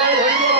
হরিবল